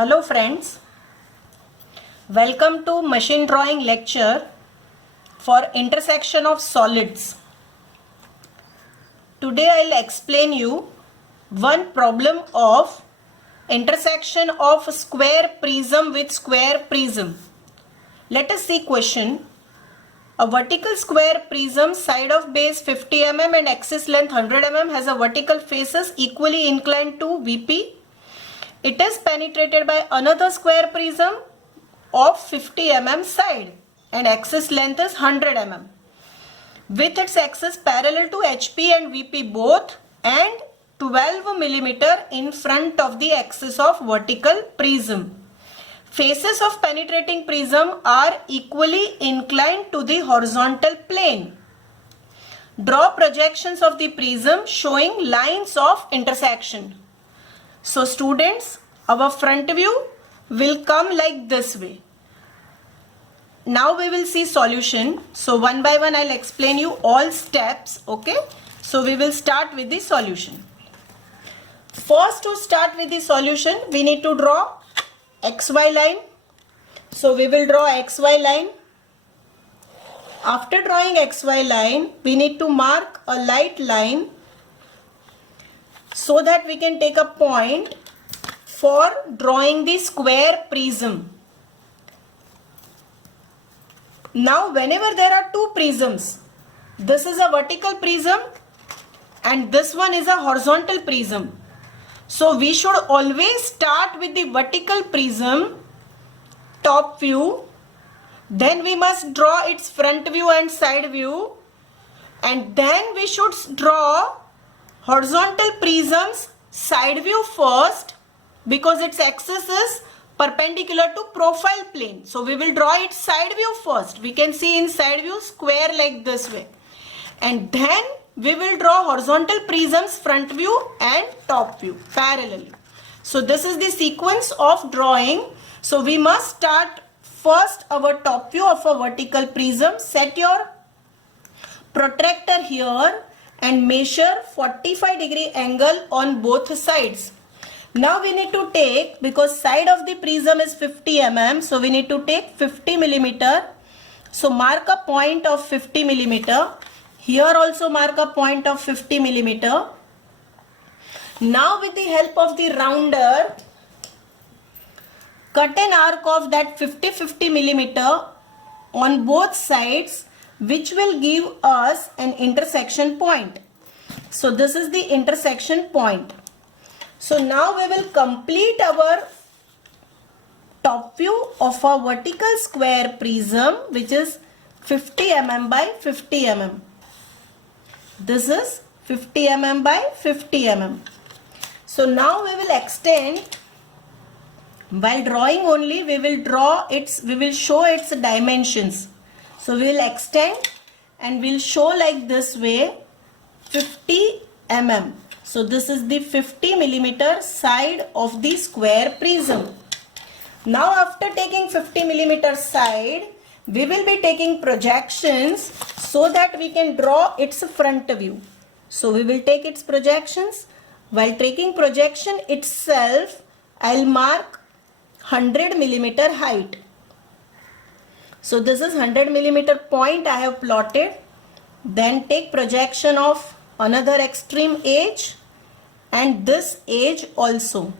Hello friends, welcome to machine drawing lecture for intersection of solids. Today I'll explain you one problem of intersection of square prism with square prism. Let us see question. A vertical square prism side of base 50 mm and axis length 100 mm has a vertical faces equally inclined to VP. It is penetrated by another square prism of 50 mm side and axis length is 100 mm with its axis parallel to HP and VP both and 12 mm in front of the axis of vertical prism. Faces of penetrating prism are equally inclined to the horizontal plane. Draw projections of the prism showing lines of intersection. So students, our front view will come like this way. Now we will see solution. So one by one I'll explain you all steps. Okay. So we will start with the solution. First, to start with the solution, we need to draw XY line. So we will draw XY line. After drawing XY line, we need to mark a light line so that we can take a point for drawing the square prism. Now whenever there are two prisms, this is a vertical prism and this one is a horizontal prism. So we should always start with the vertical prism top view, then we must draw its front view and side view, and then we should draw horizontal prism's side view first because its axis is perpendicular to profile plane. So we will draw its side view first. We can see in side view square like this way. And then we will draw horizontal prism's front view and top view parallelly. So this is the sequence of drawing. So we must start first our top view of a vertical prism. Set your protractor here and measure 45-degree angle on both sides. Now we need to take, because side of the prism is 50 mm, so we need to take 50 mm. So mark a point of 50 mm. Here also mark a point of 50 mm. Now with the help of the rounder, cut an arc of that 50 mm on both sides, which will give us an intersection point. So this is the intersection point. So now we will complete our top view of a vertical square prism, which is 50 mm by 50 mm. This is 50 mm by 50 mm. So now we will extend. While drawing only, we will show its dimensions. So we will extend and we'll show like this way 50 mm. So this is the 50 mm side of the square prism. Now after taking 50 mm side, we will be taking projections so that we can draw its front view. So we will take its projections. While taking projection itself, I'll mark 100 mm height. So this is 100 mm point I have plotted. Then take projection of another extreme edge and this edge also.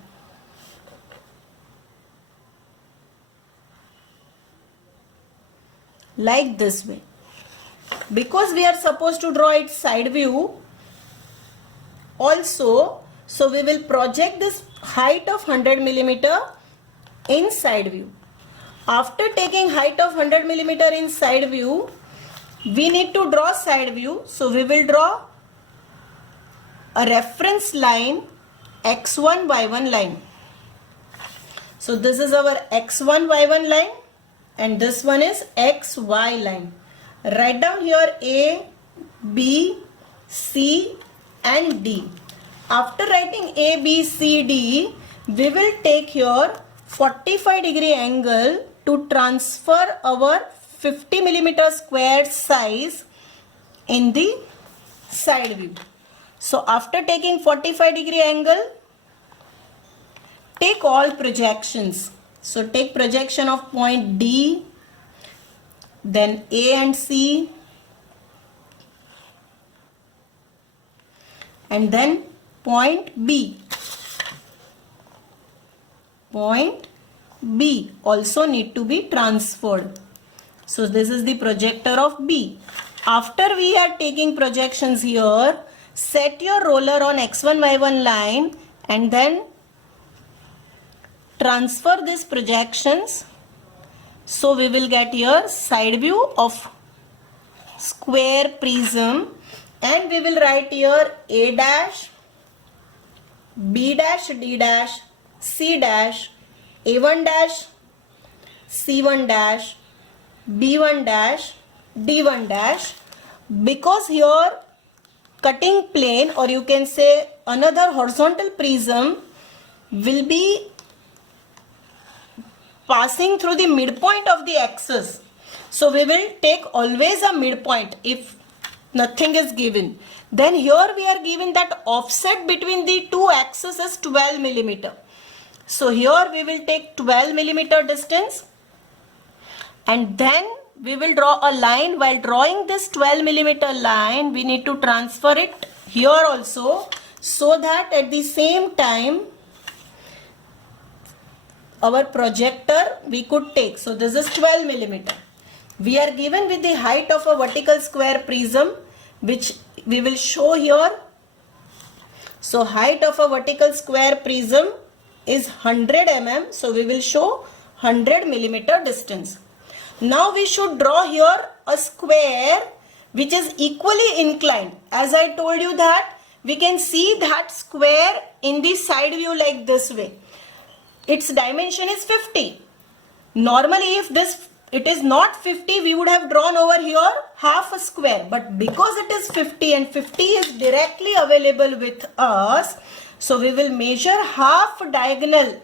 Like this way. Because we are supposed to draw its side view also, so we will project this height of 100 mm in side view. After taking height of 100 mm in side view, we need to draw side view. So we will draw a reference line, x1 y1 line. So this is our x1 y1 line and this one is xy line. Write down here A, B, C and D. After writing A, B, C, D, we will take here 45-degree angle to transfer our 50 mm square size in the side view. So after taking 45-degree angle, take all projections. So take projection of point D, then A and C, and then point B. Point B also need to be transferred. So this is the projector of B. After we are taking projections here, set your roller on x1 y1 line and then transfer these projections. So we will get here side view of square prism, and we will write here A dash, B dash, D dash, C dash, A1 dash, C1 dash, B1 dash, D1 dash, because here cutting plane, or you can say another horizontal prism, will be passing through the midpoint of the axis. So we will take always a midpoint if nothing is given. Then here we are given that offset between the two axes is 12 millimeter. So here we will take 12 millimeter distance, and then we will draw a line. While drawing this 12 millimeter line, we need to transfer it here also, so that at the same time our projector we could take. So this is 12 millimeter. We are given with the height of a vertical square prism, which we will show here. So height of a vertical square prism is 100 mm. So we will show 100 millimeter distance. Now we should draw here a square which is equally inclined. As I told you that we can see that square in the side view like this way. Its dimension is 50. Normally if it is not 50, we would have drawn over here half a square, but because it is 50 and 50 is directly available with us, so we will measure half diagonal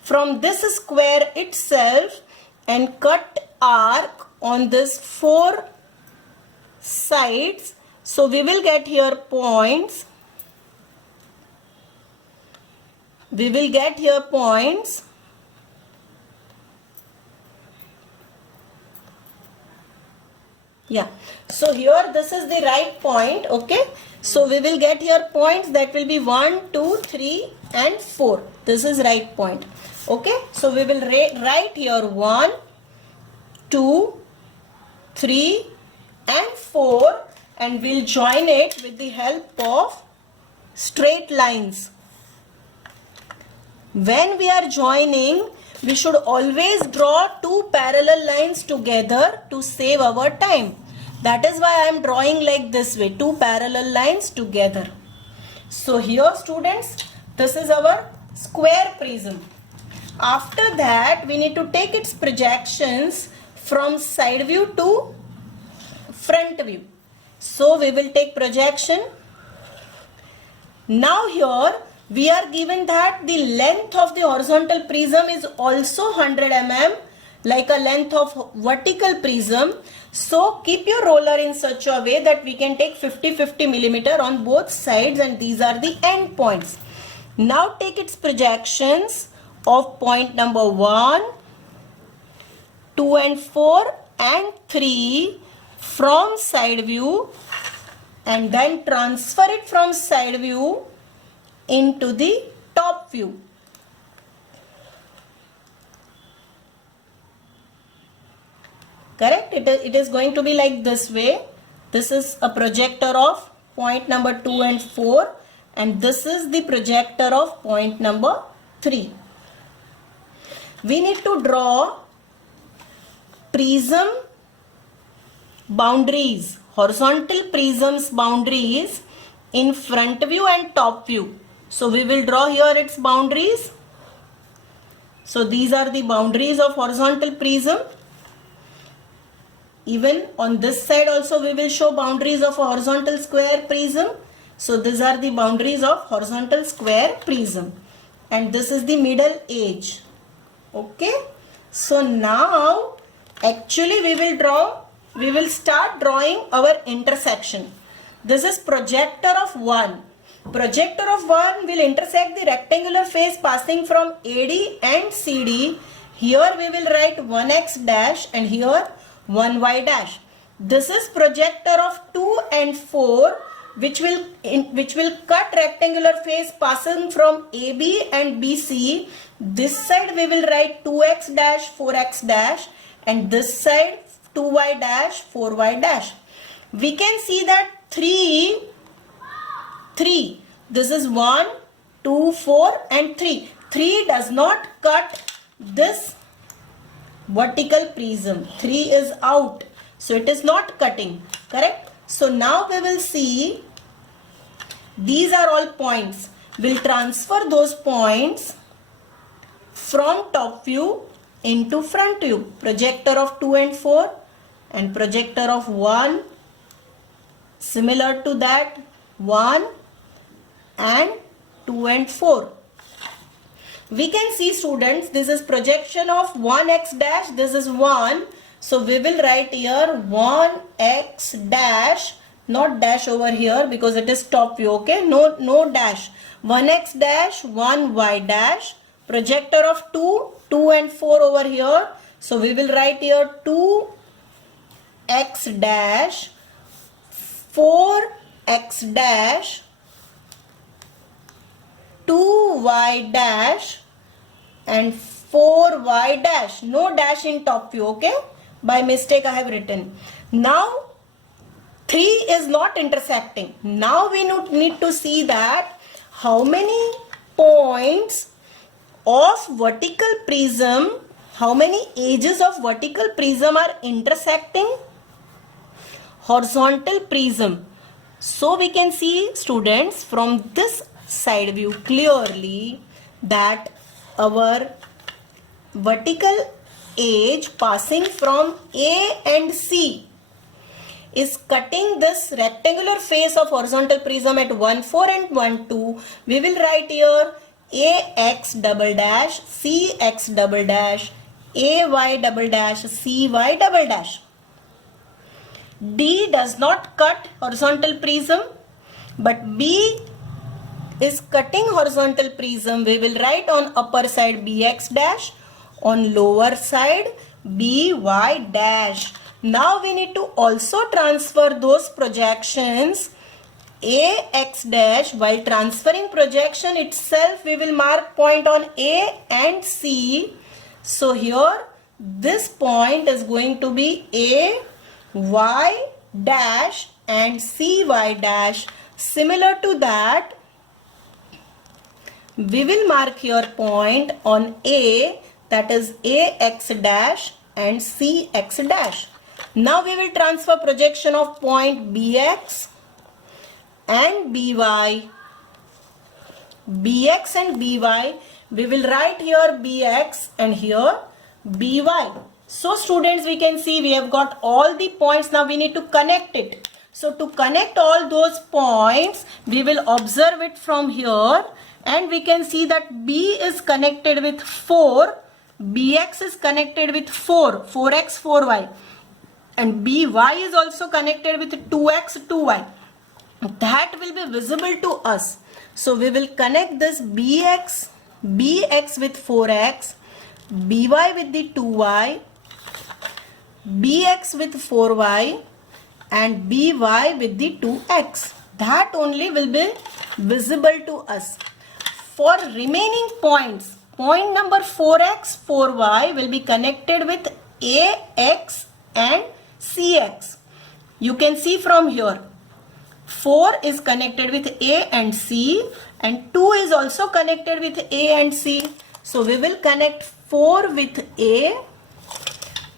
from this square itself and cut arc on this 4 sides. So we will get here points. We will get here points. Yeah, so here this is the right point. Okay, so we will get here points that will be 1, 2, 3 and 4. This is right point. Okay, so we will write here 1, 2, 3 and 4, and we'll join it with the help of straight lines. When we are joining, we should always draw two parallel lines together to save our time. That is why I am drawing like this way, two parallel lines together. So here students, this is our square prism. After that, we need to take its projections from side view to front view. So we will take projection. Now here we are given that the length of the horizontal prism is also 100 mm, like a length of vertical prism. So keep your roller in such a way that we can take 50-50 millimeter on both sides, and these are the end points. Now take its projections of point number 1, 2 and 4 and 3 from side view, and then transfer it from side view into the top view. Correct? It is going to be like this way. This is a projector of point number 2 and 4, and this is the projector of point number 3. We need to draw prism boundaries, horizontal prisms boundaries in front view and top view. So we will draw here its boundaries. So these are the boundaries of horizontal prism. Even on this side also we will show boundaries of a horizontal square prism. So these are the boundaries of horizontal square prism. And this is the middle edge. Okay. So now actually we will start drawing our intersection. This is projector of 1. Projector of 1 will intersect the rectangular face passing from AD and CD. Here we will write 1x dash and here 1y dash. This is projector of 2 and 4 which will cut rectangular face passing from AB and BC. This side we will write 2x dash 4x dash and this side 2y dash 4y dash. We can see that 3. This is 1, 2, 4 and 3. 3 does not cut this vertical prism. 3 is out. So it is not cutting. Correct? So now we will see these are all points. We'll transfer those points from top view into front view. Projector of 2 and 4 and projector of 1. Similar to that 1 and 2 and 4. We can see, students, this is projection of 1x dash, this is 1. So we will write here 1x dash, not dash over here because it is top view, okay? No dash. 1x dash, 1y dash. Projector of 2, 2 and 4 over here. So we will write here 2x dash, 4x dash, 2y dash and 4y dash. No dash in top view, okay? By mistake I have written. Now 3 is not intersecting. Now we need to see that how many points of vertical prism, how many edges of vertical prism are intersecting horizontal prism. So we can see, students, from this side view clearly that our vertical edge passing from A and C is cutting this rectangular face of horizontal prism at 1, 4 and 1, 2. We will write here AX double dash, CX double dash, AY double dash, CY double dash. D does not cut horizontal prism, but B is cutting horizontal prism. We will write on upper side BX dash, on lower side BY dash. Now we need to also transfer those projections AX dash. While transferring projection itself, we will mark point on A and C. So here this point is going to be A Y dash and CY dash. Similar to that, we will mark here point on A, that is AX dash and CX dash. Now we will transfer projection of point BX and BY. BX and BY, we will write here BX and here BY. So students, we can see we have got all the points. Now we need to connect it. So to connect all those points, we will observe it from here and we can see that B is connected with 4, BX is connected with 4, 4x, 4y and BY is also connected with 2x, 2y. That will be visible to us. So we will connect this BX with 4x, BY with the 2y, BX with 4y and BY with the 2x. That only will be visible to us. For remaining points, point number 4x, 4y will be connected with AX and CX. You can see from here, 4 is connected with A and C and 2 is also connected with A and C. So we will connect 4 with A,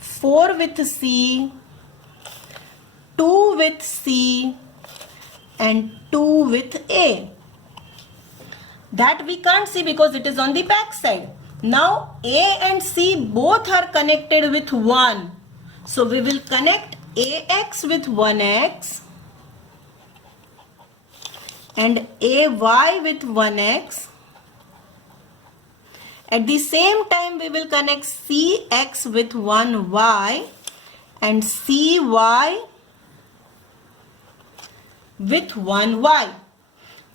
4 with C, 2 with C and 2 with A. That we can't see because it is on the back side. Now A and C both are connected with 1. So we will connect AX with 1x and AY with 1x. At the same time we will connect CX with 1y and CY with 1y.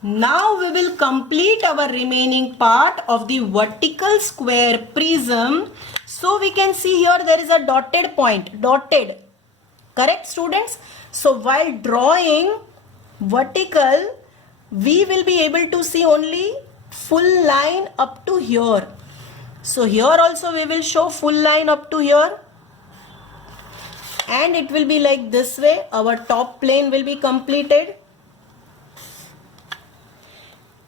Now we will complete our remaining part of the vertical square prism. So we can see here there is a dotted point, dotted. Correct, students? So while drawing vertical, we will be able to see only full line up to here. So here also we will show full line up to here. And it will be like this way. Our top plane will be completed.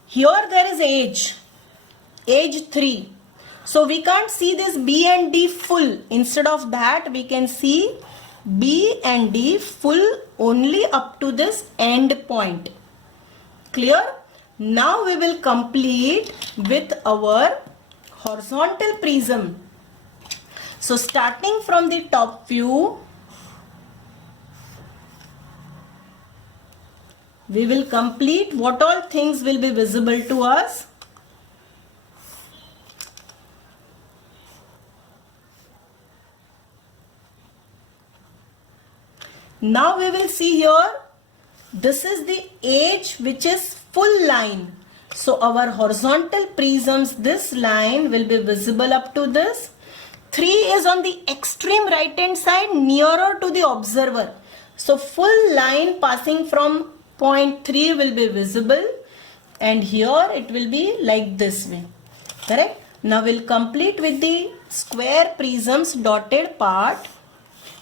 Here there is edge 3. So we can't see this B and D full. Instead of that, we can see B and D full only up to this end point. Clear? Now we will complete with our horizontal prism. So starting from the top view, we will complete what all things will be visible to us. Now we will see here, this is the edge which is full line. So our horizontal prisms, this line will be visible up to this. 3 is on the extreme right hand side nearer to the observer. So full line passing from point 3 will be visible, and here it will be like this way. Correct? Now we'll complete with the square prisms dotted part,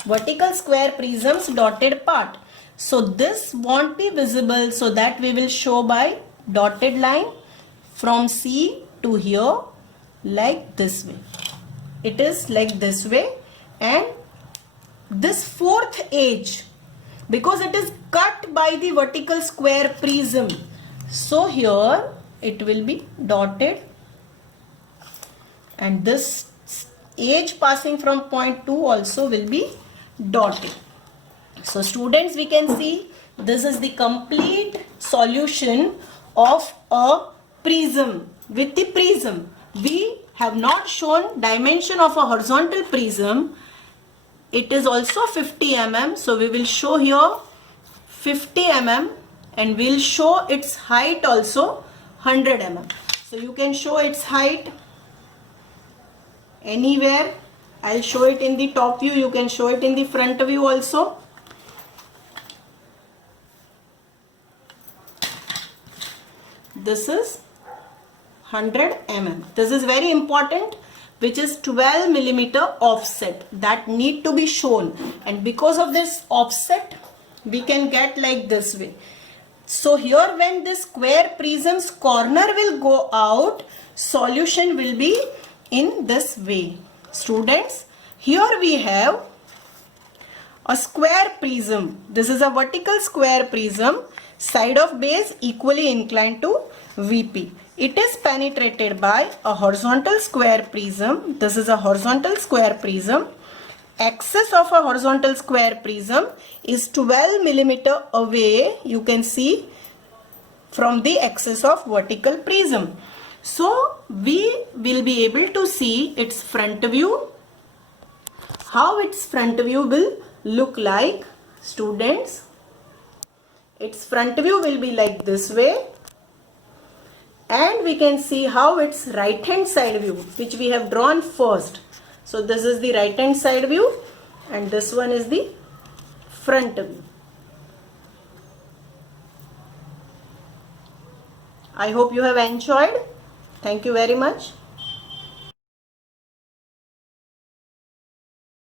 vertical square prisms dotted part. So this won't be visible, so that we will show by dotted line from C to here like this way. It is like this way, and this fourth edge, because it is cut by the vertical square prism, so here it will be dotted, and this edge passing from point 2 also will be dotted. So students, we can see this is the complete solution of a prism. With the prism, we have not shown dimension of a horizontal prism. It is also 50 mm, so we will show here 50 mm, and we'll show its height also 100 mm. So you can show its height anywhere. I'll show it in the top view, you can show it in the front view also. This is 100 mm. This is very important, which is 12 millimeter offset that need to be shown, and because of this offset we can get like this way. So here when this square prism's corner will go out, solution will be in this way. Students, here we have a square prism. This is a vertical square prism, side of base equally inclined to VP. It is penetrated by a horizontal square prism. This is a horizontal square prism. Axis of a horizontal square prism is 12 millimeter away, you can see, from the axis of vertical prism. So we will be able to see its front view. How its front view will look like, students? Its front view will be like this way, and we can see how its right hand side view, which we have drawn first. So this is the right hand side view, and this one is the front view. I hope you have enjoyed. Thank you very much.